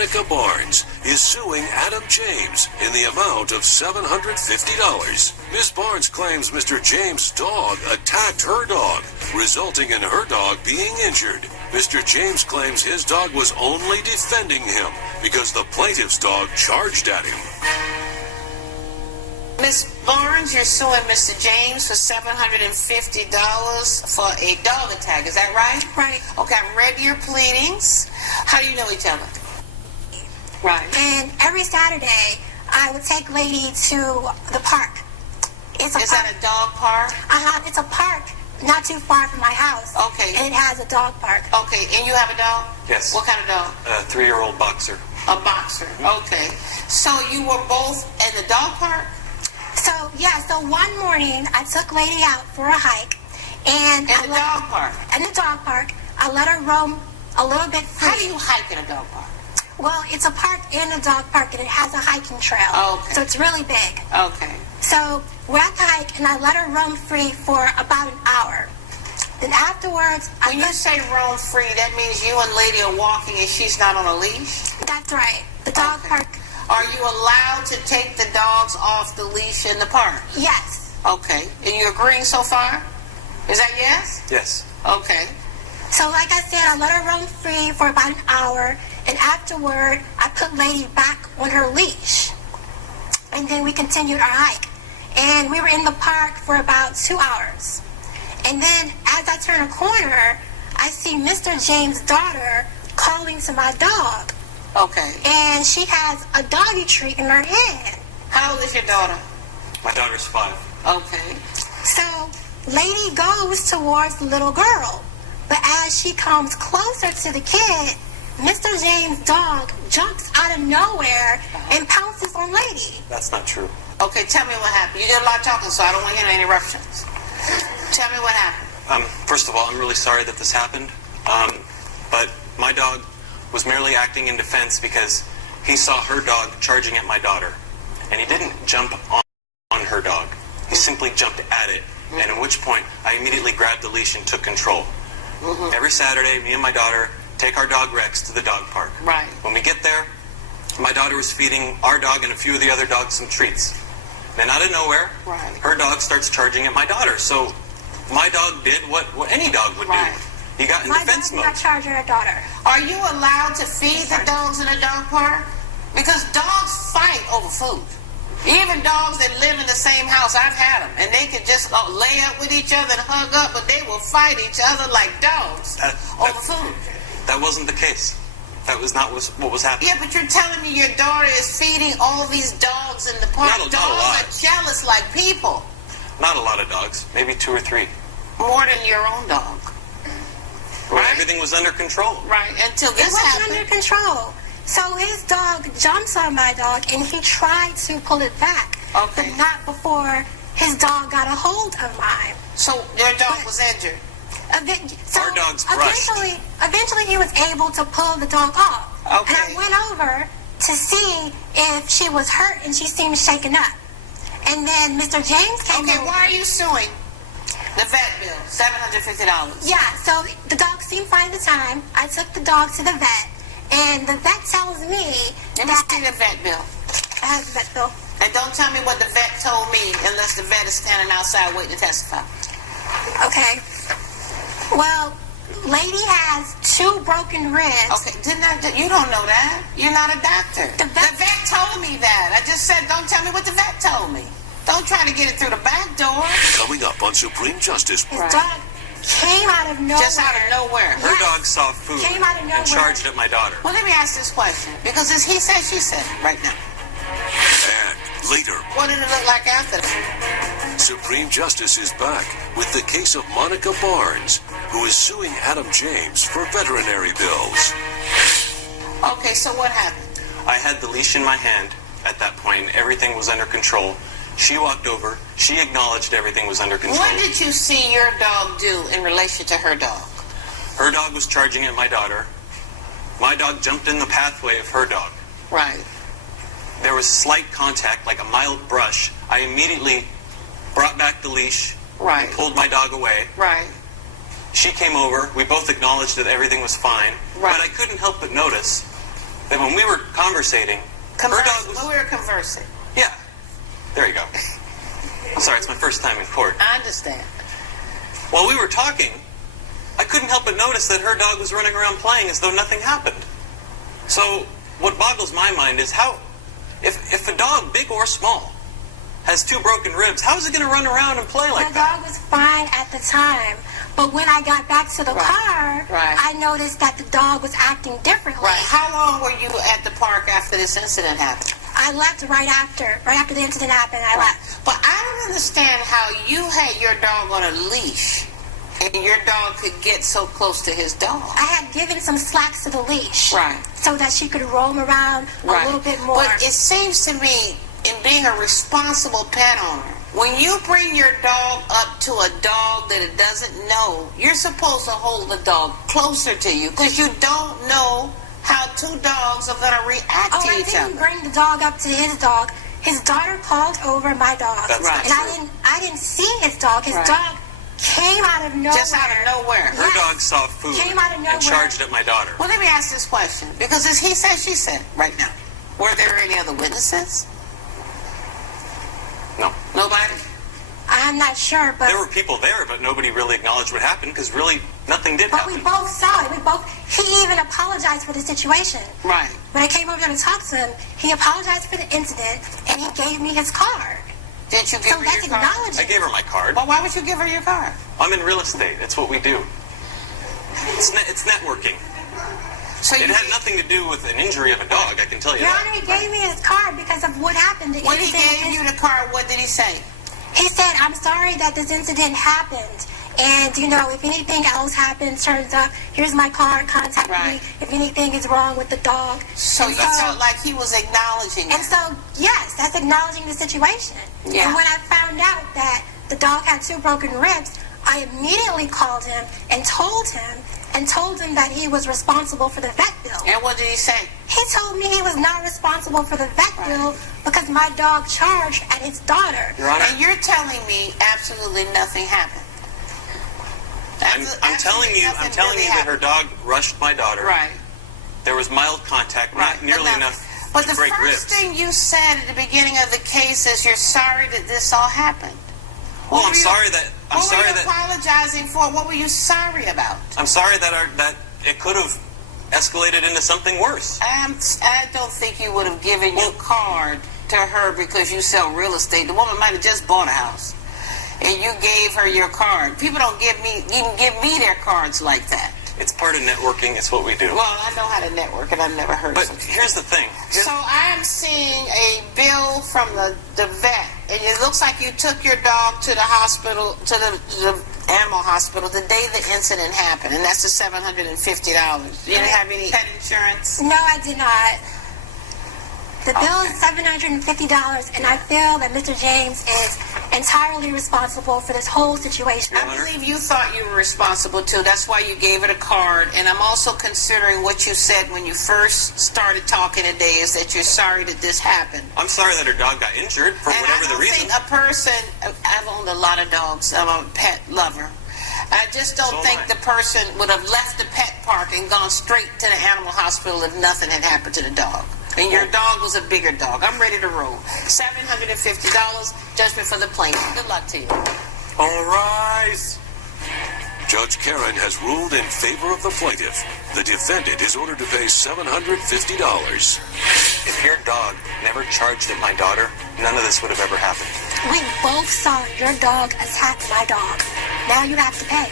Monica Barnes is suing Adam James in the amount of $750. Ms. Barnes claims Mr. James' dog attacked her dog, resulting in her dog being injured. Mr. James claims his dog was only defending him because the plaintiff's dog charged at him. Ms. Barnes, you're suing Mr. James for $750 for a dog attack. Is that right? Right. Okay, I've read your pleadings. How do you know each other? Right. And every Saturday, I would take Lady to the park. Is that a dog park? It's a park not too far from my house. Okay. And it has a dog park. Okay, and you have a dog? Yes. What kind of dog? A 3-year-old boxer. A boxer. Okay. So you were both in the dog park? So one morning, I took Lady out for a hike. And in the dog park? In the dog park. I let her roam a little bit free. How do you hike in a dog park? Well, it's a park in a dog park, and it has a hiking trail. Okay. So it's really big. Okay. So we're at the hike, and I let her roam free for about an hour. Then afterwards, when you say roam free, that means you and Lady are walking and she's not on a leash? That's right. The dog park. Are you allowed to take the dogs off the leash in the park? Yes. Okay. And you agreeing so far? Is that yes? Yes. Okay. So like I said, I let her roam free for about an hour, and afterward, I put Lady back on her leash. And then we continued our hike. And we were in the park for about 2 hours. And then as I turn a corner, I see Mr. James' daughter calling to my dog. Okay. And she has a doggy treat in her hand. How old is your daughter? My daughter's 5. Okay. So Lady goes towards the little girl. But as she comes closer to the kid, Mr. James' dog jumps out of nowhere and pounces on Lady. That's not true. Okay, tell me what happened. You did a lot of talking, so I don't want to hear any interruptions. Tell me what happened. First of all, I'm really sorry that this happened. But my dog was merely acting in defense because he saw her dog charging at my daughter. And he didn't jump on her dog. He simply jumped at it. And at which point, I immediately grabbed the leash and took control. Every Saturday, me and my daughter take our dog Rex to the dog park. Right. When we get there, my daughter was feeding our dog and a few of the other dogs some treats. Then out of nowhere, her dog starts charging at my daughter. So my dog did what any dog would do. He got in defense mode. My dog did not charge her daughter. Are you allowed to feed the dogs in a dog park? Because dogs fight over food. Even dogs that live in the same house, I've had them, and they can just lay up with each other and hug up, but they will fight each other like dogs over food. That wasn't the case. That was not what was happening. Yeah, but you're telling me your daughter is feeding all these dogs in the park. Not a dogs lot. are jealous like people. Not a lot of dogs. Maybe 2 or 3. More than your own dog. When everything was under control. Right, until this happened. It wasn't under control. So his dog jumps on my dog, and he tried to pull it back. Okay. But not before his dog got a hold of mine. So your dog was injured? Our dog's brushed. Eventually he was able to pull the dog off. Okay. And I went over to see if she was hurt, and she seemed shaken up. And then Mr. James came over. Okay, why are you suing? The vet bill, $750. Yeah, so the dog seemed fine at the time. I took the dog to the vet, and the vet tells me Let me see the vet bill. I have the vet bill. And don't tell me what the vet told me unless the vet is standing outside waiting to testify. Okay. Well, Lady has 2 broken ribs. Okay, you don't know that. You're not a doctor. The vet told me that. I just said, don't tell me what the vet told me. Don't try to get it through the back door. Coming up on Supreme Justice. His dog came out of nowhere. Just out of nowhere. Her dog saw food Came out of nowhere. and charged at my daughter. Well, let me ask this question, because it's he said, she said right now. And later, What did it look like after that? Supreme Justice is back with the case of Monica Barnes, who is suing Adam James for veterinary bills. Okay, so what happened? I had the leash in my hand at that point, and everything was under control. She walked over. She acknowledged everything was under control. What did you see your dog do in relation to her dog? Her dog was charging at my daughter. My dog jumped in the pathway of her dog. Right. There was slight contact, like a mild brush. I immediately brought back the leash, and pulled my dog away. Right. She came over. We both acknowledged that everything was fine. Right. But I couldn't help but notice that And when we were conversating, her dog was... When we were conversing. Yeah. There you go. I'm sorry, it's my first time in court. I understand. While we were talking, I couldn't help but notice that her dog was running around playing as though nothing happened. So, what boggles my mind is how... If a dog, big or small, has 2 broken ribs, how is it going to run around and play like that? The dog was fine at the time, but when I got back to the car, I noticed that the dog was acting differently. Right. How long were you at the park after this incident happened? I left right after the incident happened. I left. But I don't understand how you had your dog on a leash and your dog could get so close to his dog. I had given some slacks to the leash, right, so that she could roam around a little bit more. But it seems to me, in being a responsible pet owner, when you bring your dog up to a dog that it doesn't know, you're supposed to hold the dog closer to you because you don't know how 2 dogs are going to react to each other. I didn't bring the dog up to his dog. His daughter called over my dog. That's right. And I didn't see his dog. His dog came out of nowhere. Just out of nowhere. Her dog saw food and charged at my daughter. Well, let me ask this question, because it's he said, she said right now. Were there any other witnesses? No. Nobody? I'm not sure, but... There were people there, but nobody really acknowledged what happened, because really nothing did happen. But we both saw it. He even apologized for the situation. Right. When I came over there to talk to him, he apologized for the incident, and he gave me his card. Did you give her your card? I gave her my card. Well, why would you give her your card? I'm in real estate. That's what we do. It's networking. So it had nothing to do with an injury of a dog, I can tell you Your that. Honor, he gave me his card because of what happened. When he gave you the card, what did he say? He said, I'm sorry that this incident happened. And, if anything else happens, turns up, here's my card, contact me if anything is wrong with the dog. So you felt like he was acknowledging And so, yes, that's acknowledging the situation. Yeah. And when I found out that the dog had 2 broken ribs, I immediately called him and told him that he was responsible for the vet bill. And what did he say? He told me he was not responsible for the vet bill because my dog charged at his daughter. Your Honor, and you're telling me absolutely nothing happened. I'm telling you that her dog rushed my daughter. Right. There was mild contact, not nearly enough But to the break first ribs. thing you said at the beginning of the case is you're sorry that this all happened. Well, I'm sorry that... What were you apologizing for? What were you sorry about? I'm sorry that it could have escalated into something worse. I don't think you would have given your card to her because you sell real estate. The woman might have just bought a house, and you gave her your card. People don't even give me their cards like that. It's part of networking. It's what we do. Well, I know how to network, and I've never heard of it. But here's the thing. So I am seeing a bill from the vet, and it looks like you took your dog to the hospital, to the animal hospital, the day the incident happened, and that's the $750. You didn't have any pet insurance? No, I did not. The bill is $750, and I feel that Mr. James is entirely responsible for this whole situation. I believe you thought you were responsible too. That's why you gave it a card. And I'm also considering what you said when you first started talking today, is that you're sorry that this happened. I'm sorry that her dog got injured for whatever the reason. I don't think a person, I've owned a lot of dogs, I'm a pet lover. I just don't think the person would have left the pet park and gone straight to the animal hospital if nothing had happened to the dog. And your dog was a bigger dog. I'm ready to roll. $750, judgment for the plaintiff. Good luck to you. All rise. Judge Karen has ruled in favor of the plaintiff. The defendant is ordered to pay $750. If your dog never charged at my daughter, none of this would have ever happened. We both saw your dog attack my dog. Now you have to pay.